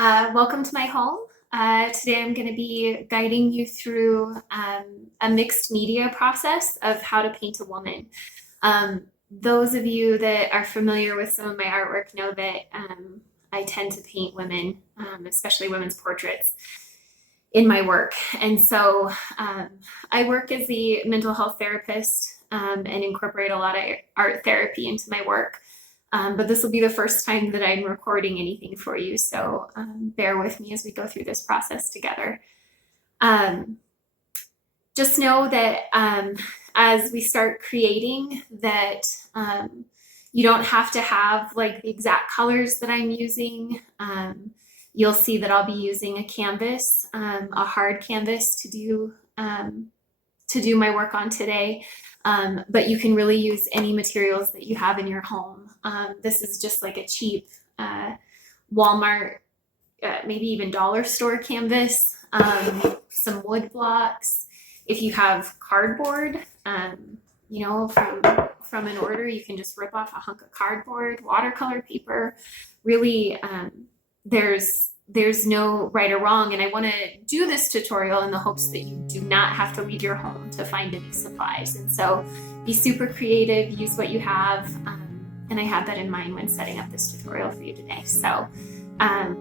Welcome to my home. Today I'm going to be guiding you through a mixed media process of how to paint a woman. Those of you that are familiar with some of my artwork know that I tend to paint women, especially women's portraits, in my work. And so I work as a mental health therapist and incorporate a lot of art therapy into my work. But this will be the first time that I'm recording anything for you, so bear with me as we go through this process together. Just know that as we start creating that you don't have to have like the exact colors that I'm using. You'll see that I'll be using a canvas, a hard canvas to do my work on today. But you can really use any materials that you have in your home. This is just like a cheap Walmart, maybe even dollar store canvas, some wood blocks. If you have cardboard, you know, from an order, you can just rip off a hunk of cardboard, watercolor paper. Really, there's no right or wrong, and I want to do this tutorial in the hopes that you do not have to leave your home to find any supplies. And so be super creative, use what you have, and I had that in mind when setting up this tutorial for you today. So a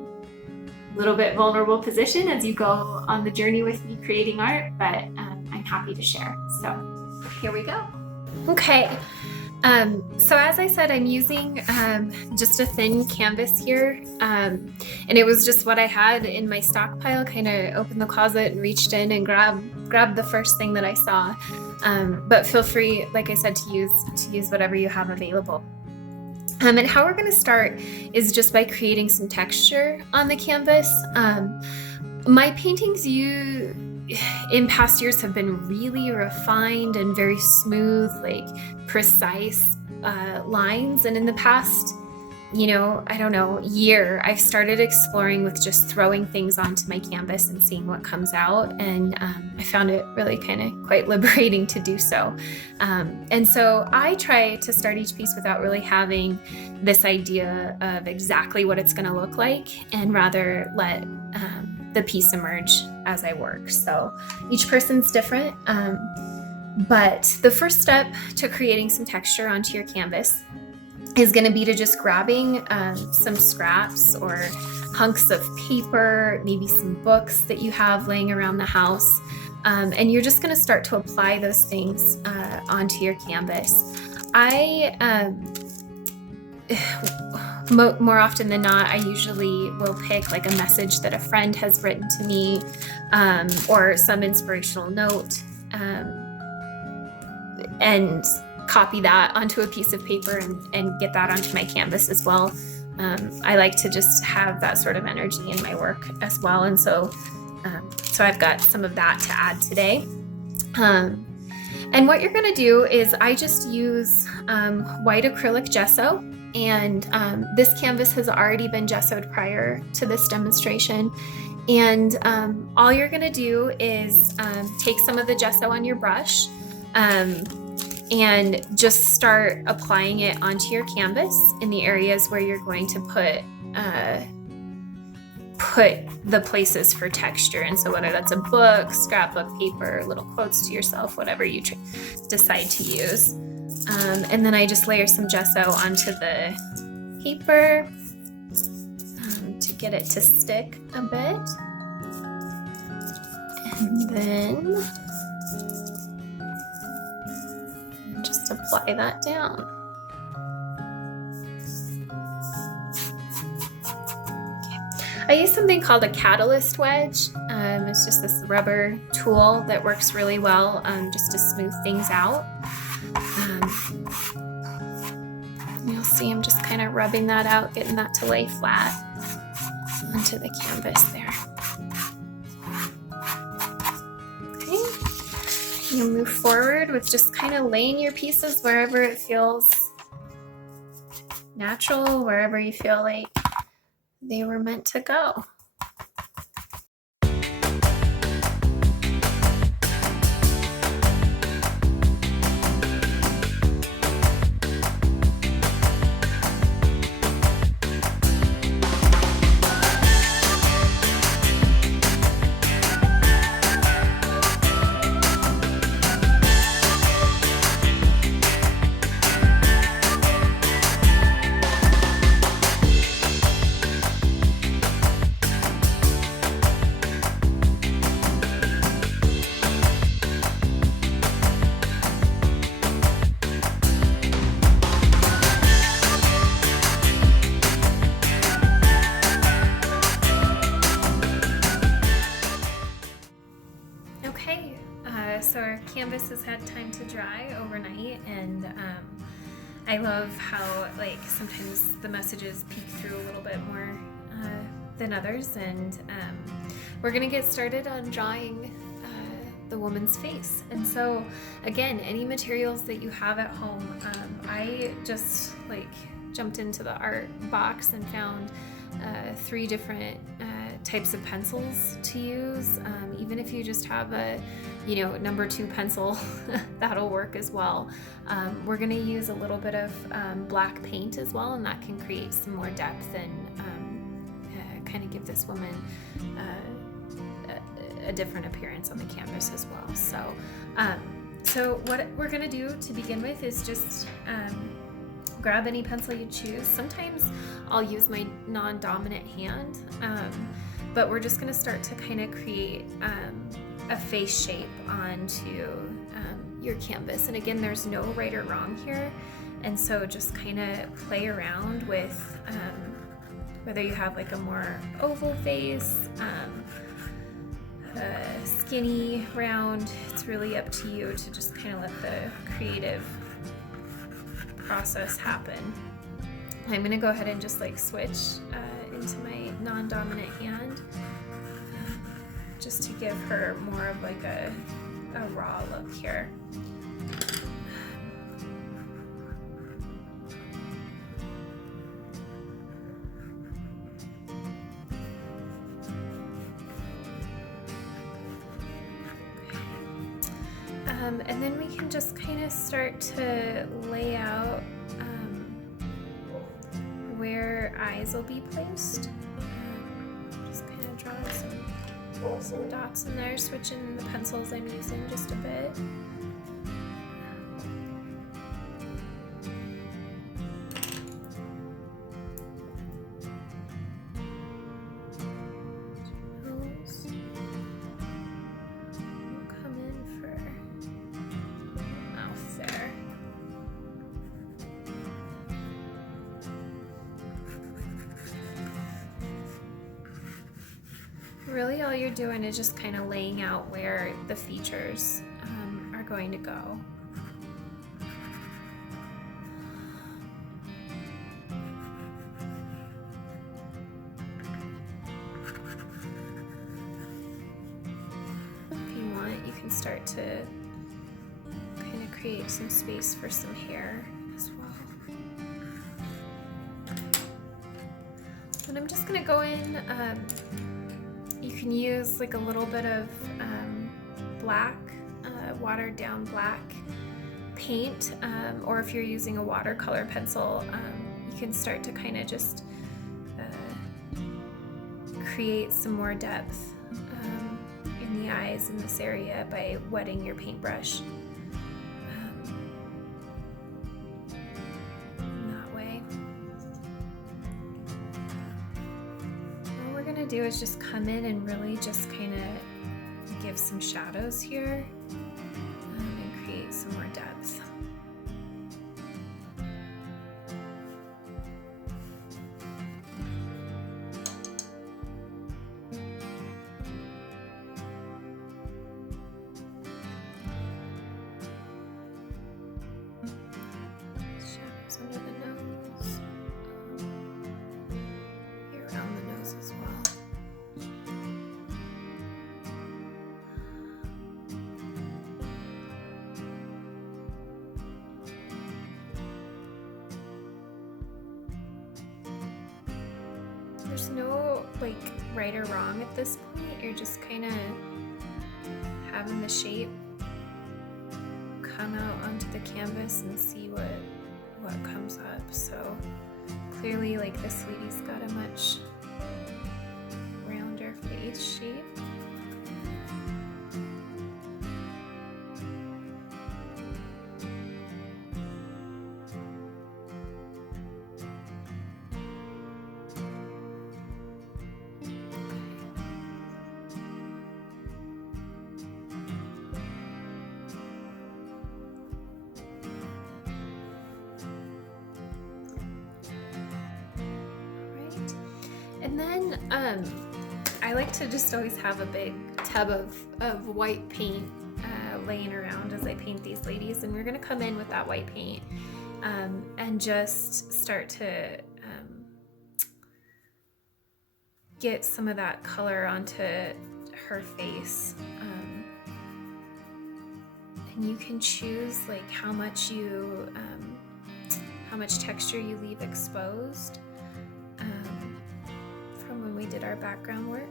little bit vulnerable position as you go on the journey with me creating art, but I'm happy to share. So here we go. Okay. So as I said, I'm using just a thin canvas here, and it was just what I had in my stockpile. Kind of opened the closet and reached in and grabbed the first thing that I saw. But feel free, like I said, to use whatever you have available. And how we're going to start is just by creating some texture on the canvas. My paintings in past years have been really refined and very smooth, like precise lines. And in the past, I don't know, year, I've started exploring with just throwing things onto my canvas and seeing what comes out. And I found it really kind of quite liberating to do so. And so I try to start each piece without really having this idea of exactly what it's going to look like, and rather let the piece emerge as I work. So each person's different. But the first step to creating some texture onto your canvas is going to be to just grabbing some scraps or hunks of paper, maybe some books that you have laying around the house. And you're just going to start to apply those things onto your canvas. More often than not, I usually will pick like a message that a friend has written to me, or some inspirational note, and copy that onto a piece of paper and get that onto my canvas as well. I like to just have that sort of energy in my work as well. And so I've got some of that to add today. And what you're going to do is I just use white acrylic gesso. And this canvas has already been gessoed prior to this demonstration. And all you're going to do is take some of the gesso on your brush and just start applying it onto your canvas in the areas where you're going to put the places for texture. And so whether that's a book, scrapbook paper, little quotes to yourself, whatever you decide to use. And then I just layer some gesso onto the paper to get it to stick a bit. And then just apply that down. Okay. I use something called a catalyst wedge. It's just this rubber tool that works really well just to smooth things out. You'll see I'm just kind of rubbing that out, getting that to lay flat onto the canvas there. Okay, you'll move forward with just kind of laying your pieces wherever it feels natural, wherever you feel like they were meant to go. so our canvas has had time to dry overnight, and I love how like sometimes the messages peek through a little bit more than others, and we're gonna get started on drawing the woman's face. And so again, any materials that you have at home, I just like jumped into the art box and found 3 different types of pencils to use. Even if you just have a number 2 pencil, that'll work as well. We're going to use a little bit of black paint as well, and that can create some more depth and kind of give this woman a different appearance on the canvas as well. So what we're going to do to begin with is just grab any pencil you choose. Sometimes I'll use my non-dominant hand, but we're just going to start to kind of create a face shape onto your canvas. And again, there's no right or wrong here, and so just kind of play around with whether you have like a more oval face, skinny, round. It's really up to you to just kind of let the creative process happen. I'm going to go ahead and just like switch into my non-dominant hand just to give her more of like a raw look here. And then we can just kind of start to lay out where eyes will be placed. Just kind of draw some dots in there, switching the pencils I'm using just a bit. Really all you're doing is just kind of laying out where the features are going to go. If you want, you can start to kind of create some space for some hair as well. And I'm just going to go in. You can use like a little bit of black, watered down black paint, or if you're using a watercolor pencil, you can start to kind of just create some more depth in the eyes in this area by wetting your paintbrush. Do is just come in and really just kind of give some shadows here and create some more depth. Shadows under the nose, here around the nose as well. There's no like right or wrong at this point. You're just kind of having the shape come out onto the canvas and see what comes up. So clearly, like this lady's got a much rounder face shape. And then I like to just always have a big tub of white paint laying around as I paint these ladies, and we're gonna come in with that white paint and just start to get some of that color onto her face. And you can choose like how much texture you leave exposed from when we did our background work.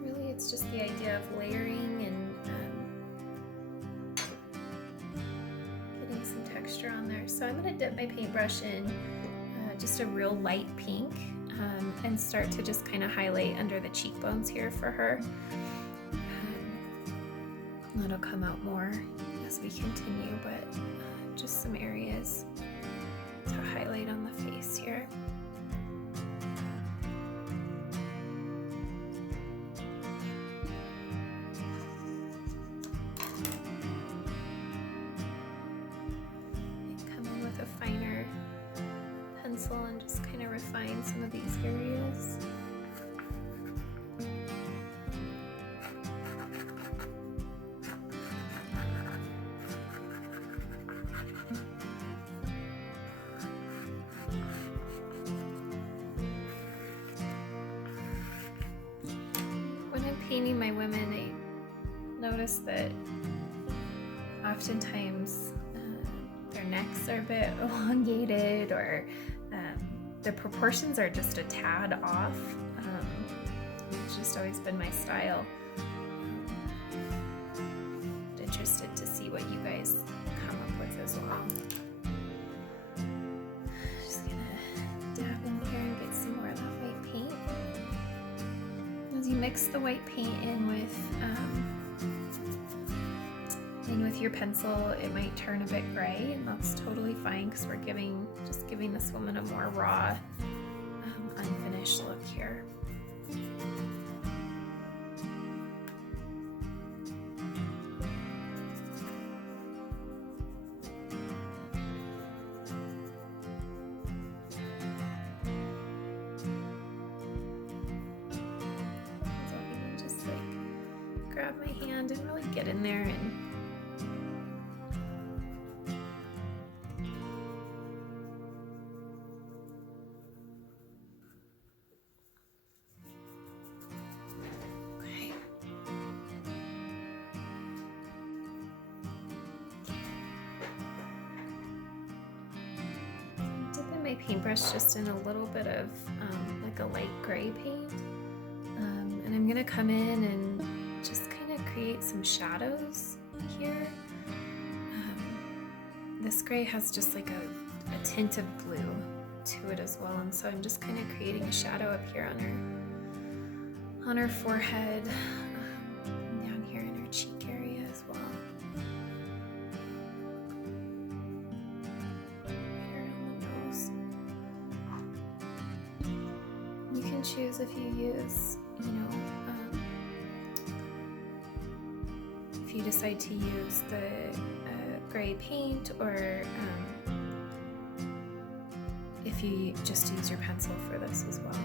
Really, it's just the idea of layering and getting some texture on there. So I'm going to dip my paintbrush in just a real light pink and start to just kind of highlight under the cheekbones here for her. That'll come out more as we continue, but just some areas to highlight on the face here. Come in with a finer pencil and just kind of refine some of these areas. When I'm painting my women, I notice that oftentimes their necks are a bit elongated, or the proportions are just a tad off. It's just always been my style. Interested to see what you guys come up with as well. Just gonna dab in here and get some more of that white paint. As you mix the white paint in with your pencil, it might turn a bit gray, and that's totally fine because we're just giving this woman a more raw, unfinished look here. So I can just like grab my hand and really get in there and my paintbrush just in a little bit of like a light gray paint, and I'm gonna come in and just kind of create some shadows here. This gray has just like a tint of blue to it as well, and so I'm just kind of creating a shadow up here on her forehead, and down here in her cheek area as well. Choose if you use, if you decide to use the gray paint, or if you just use your pencil for this as well.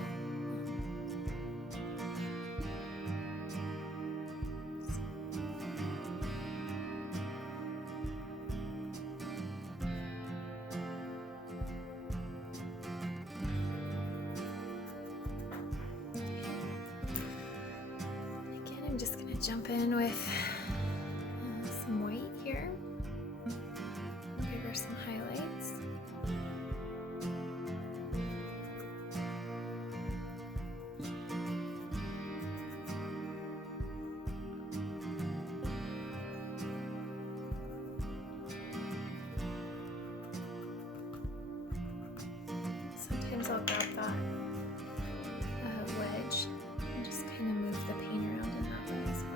I'm just going to jump in with some white here. Give her some highlights. Sometimes I'll grab that wedge and just kind of move the paint around in that way as well.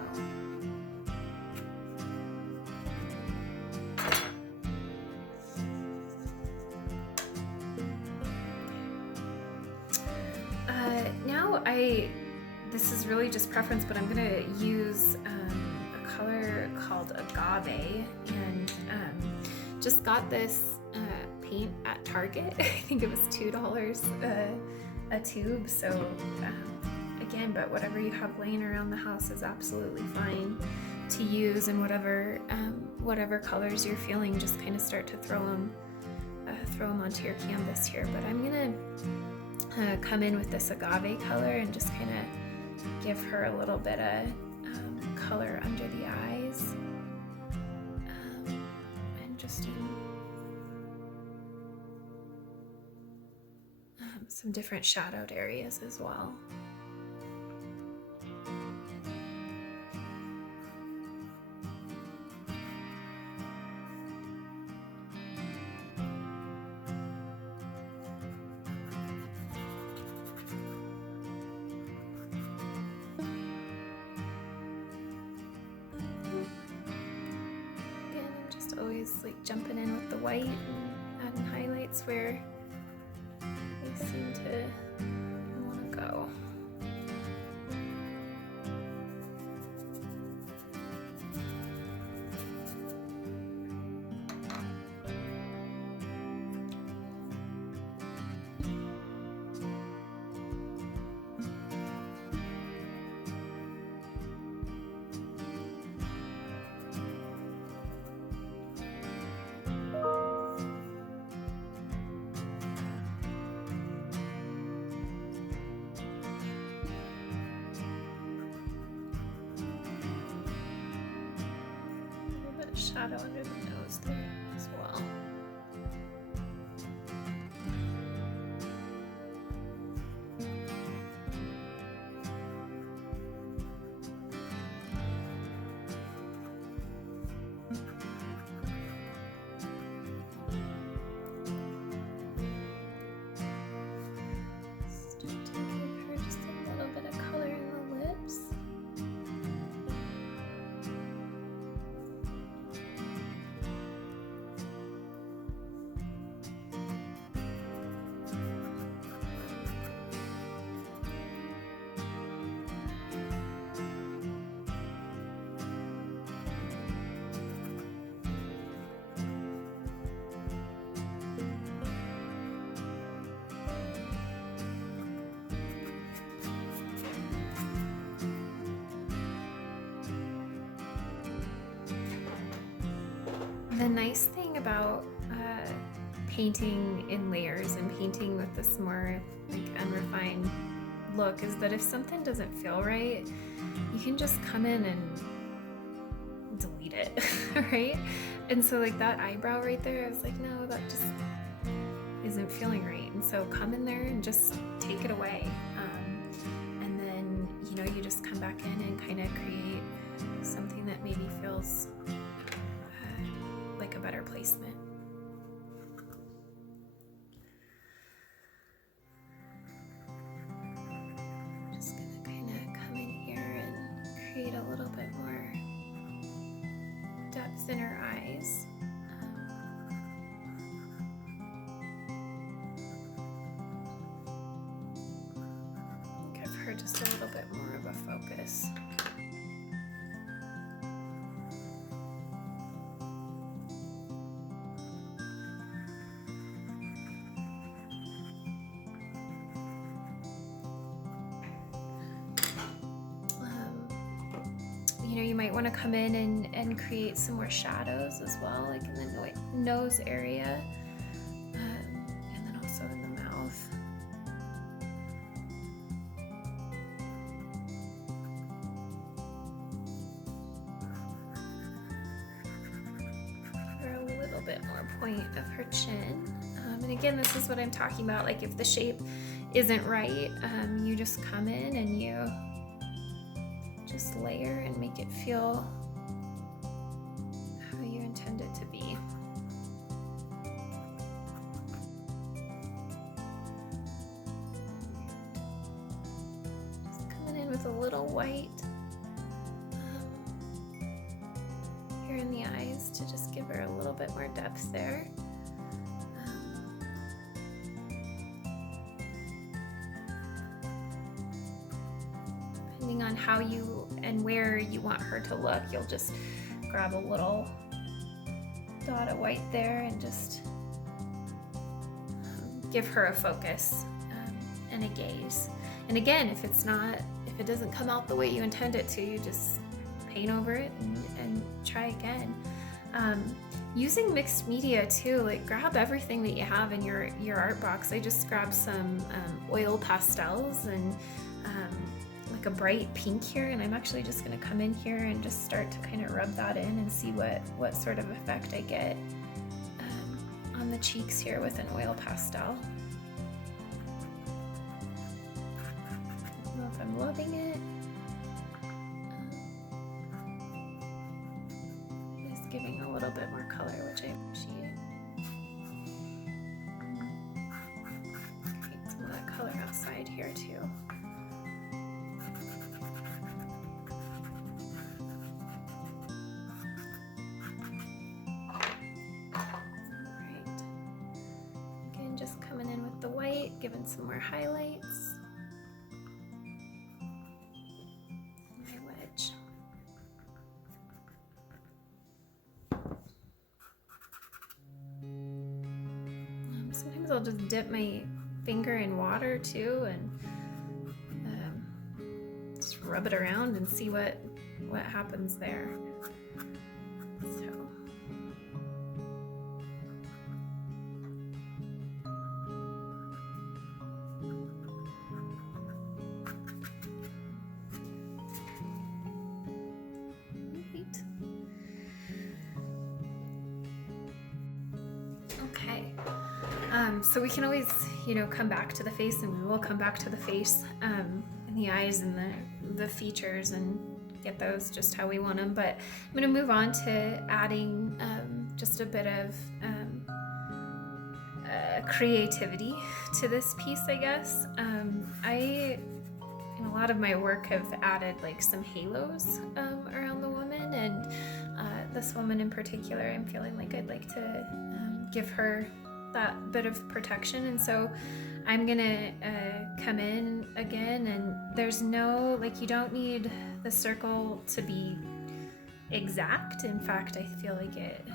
Now this is really just preference, but I'm going to use a color called Agave, and just got this paint at Target. I think it was $2 a tube. So again, but whatever you have laying around the house is absolutely fine to use, and whatever colors you're feeling, just kind of start to throw them onto your canvas here. But I'm gonna come in with this Agave color and just kind of give her a little bit of color under the eyes, and just some different shadowed areas as well. Always like jumping in with the white and adding highlights where they seem to want to go. Shadow under the nose there as well. Start to give her just a little bit of color in the lips. The nice thing about painting in layers and painting with this more like unrefined look is that if something doesn't feel right, you can just come in and delete it, right? And so like that eyebrow right there, I was like, no, that just isn't feeling right. And so come in there and just take it away. And then, you know, you just come back in and kind of create something that maybe feels like a better placement. Just gonna kind of come in here and create a little bit more depth in her eyes. Give her just a little bit more of a focus. You know, you might want to come in and create some more shadows as well, like in the nose area, and then also in the mouth. For a little bit more point of her chin. And again, this is what I'm talking about, like if the shape isn't right, you just come in and you just layer and make it feel how you intend it to be. Just coming in with a little white here in the eyes to just give her a little bit more depth there. Depending on how you and where you want her to look, you'll just grab a little dot of white there and just give her a focus and a gaze. And again, if it doesn't come out the way you intend it to, you just paint over it and try again. Using mixed media too, like grab everything that you have in your art box. I just grabbed some oil pastels and like a bright pink here, and I'm actually just gonna come in here and just start to kind of rub that in and see what sort of effect I get on the cheeks here with an oil pastel. I don't know if I'm loving it. Just giving a little bit more color, which I appreciate. Create some of that color outside here too. Just coming in with the white, giving some more highlights. And my wedge. Sometimes I'll just dip my finger in water too and just rub it around and see what happens there. So we can always, come back to the face, and we will come back to the face and the eyes and the features and get those just how we want them. But I'm going to move on to adding just a bit of creativity to this piece, I guess. I, in a lot of my work, have added like some halos around the woman, and this woman in particular, I'm feeling like I'd like to give her that bit of protection. And so I'm gonna come in again, and there's no, you don't need the circle to be exact. In fact, I feel like it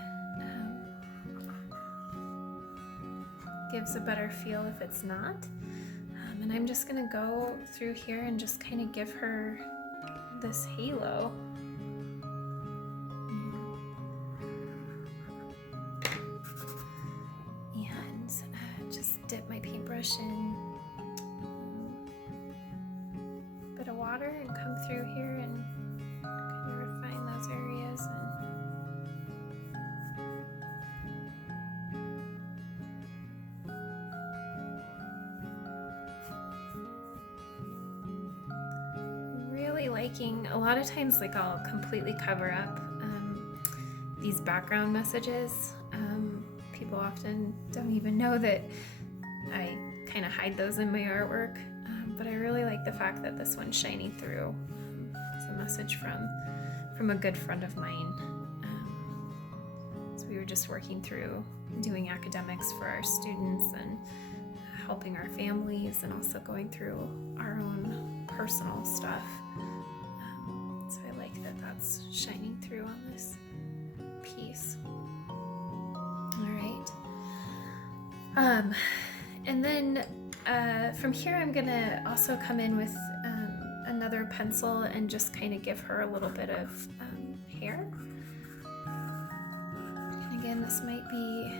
gives a better feel if it's not. And I'm just gonna go through here and just kind of give her this halo. Dip my paintbrush in a bit of water and come through here and kind of refine those areas. And really liking, a lot of times I'll completely cover up these background messages. People often don't even know that I kind of hide those in my artwork, but I really like the fact that this one's shining through. It's a message from a good friend of mine. So we were just working through doing academics for our students and helping our families, and also going through our own personal stuff. So I like that that's shining through on this piece. All right. And then from here, I'm gonna also come in with another pencil and just kind of give her a little bit of hair. And again, this might be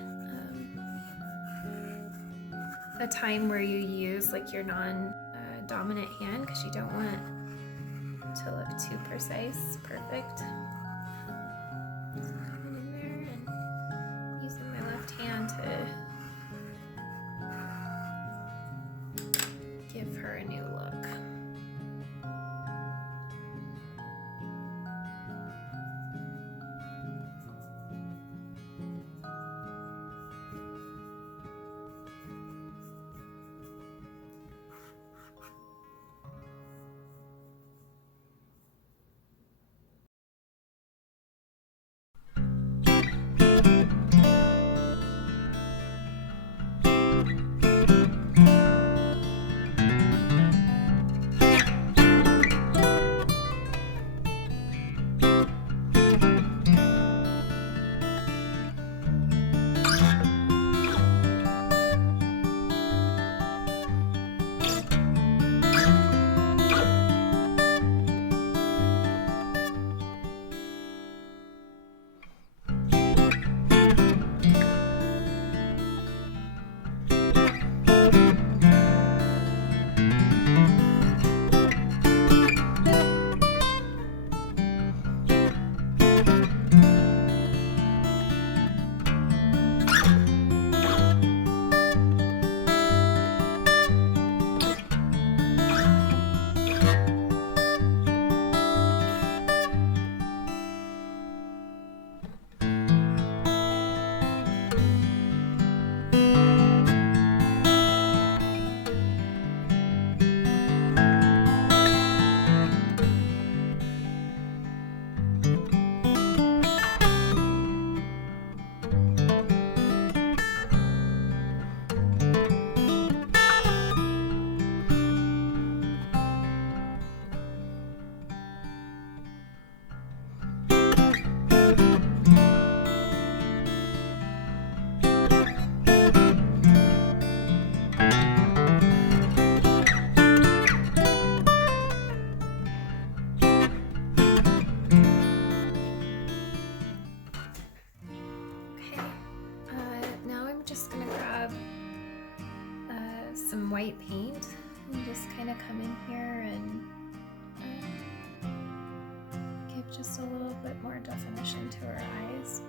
a time where you use your non-dominant hand, because you don't want to look too precise. Perfect. So coming in there and using my left hand to give her a new look. grab some white paint and just kind of come in here and give just a little bit more definition to her eyes.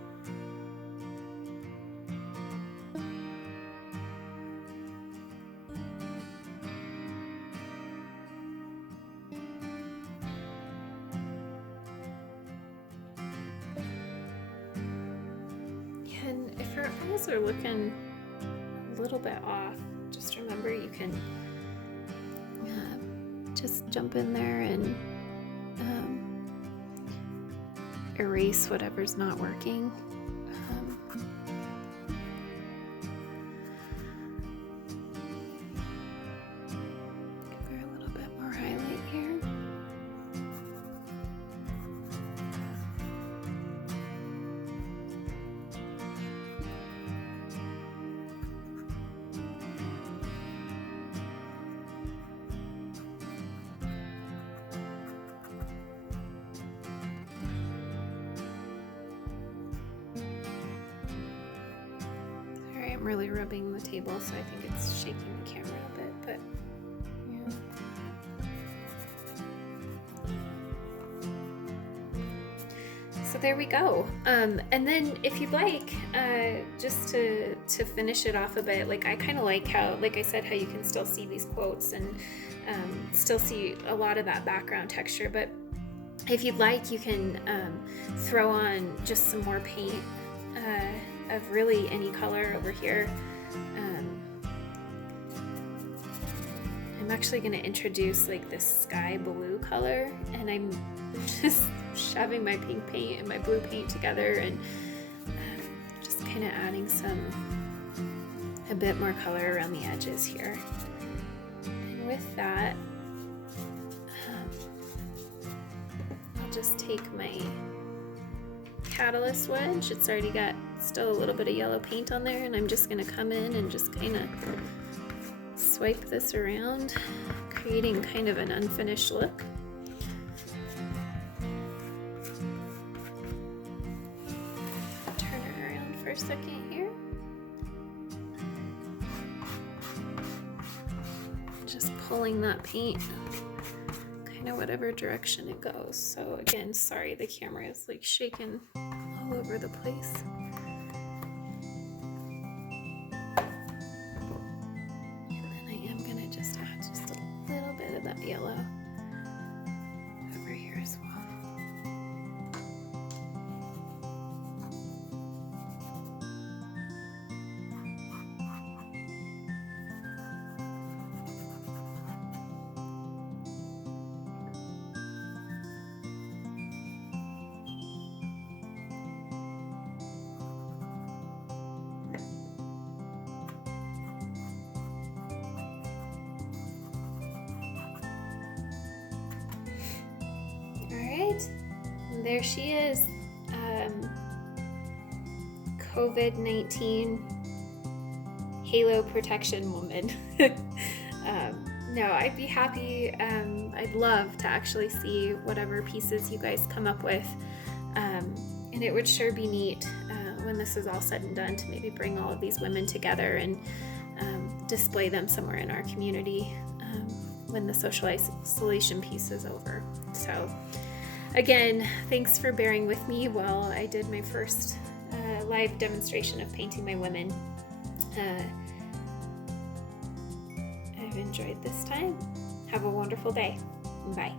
And if her eyes are looking a little bit off, just remember you can just jump in there and erase whatever's not working. Give her a little bit more highlight here. I'm really rubbing the table, so I think it's shaking the camera a bit, but yeah. So there we go. And then if you'd like, just to finish it off a bit, like I kind of like how, like I said, how you can still see these quotes and still see a lot of that background texture, but if you'd like, you can throw on just some more paint of really any color over here. I'm actually going to introduce like this sky blue color, and I'm just shoving my pink paint and my blue paint together and just kind of adding a bit more color around the edges here. And with that, I'll just take my catalyst wedge. It's already got still a little bit of yellow paint on there, and I'm just going to come in and just kind of swipe this around, creating kind of an unfinished look. Turn her around for a second here. Just pulling that paint kind of whatever direction it goes. So again, sorry, the camera is like shaking all over the place. That yellow over here as well. And there she is, COVID-19 halo protection woman. No, I'd be happy. I'd love to actually see whatever pieces you guys come up with, and it would sure be neat when this is all said and done to maybe bring all of these women together and display them somewhere in our community when the social isolation piece is over. So again, thanks for bearing with me while I did my first live demonstration of painting my women. I've enjoyed this time. Have a wonderful day. Bye.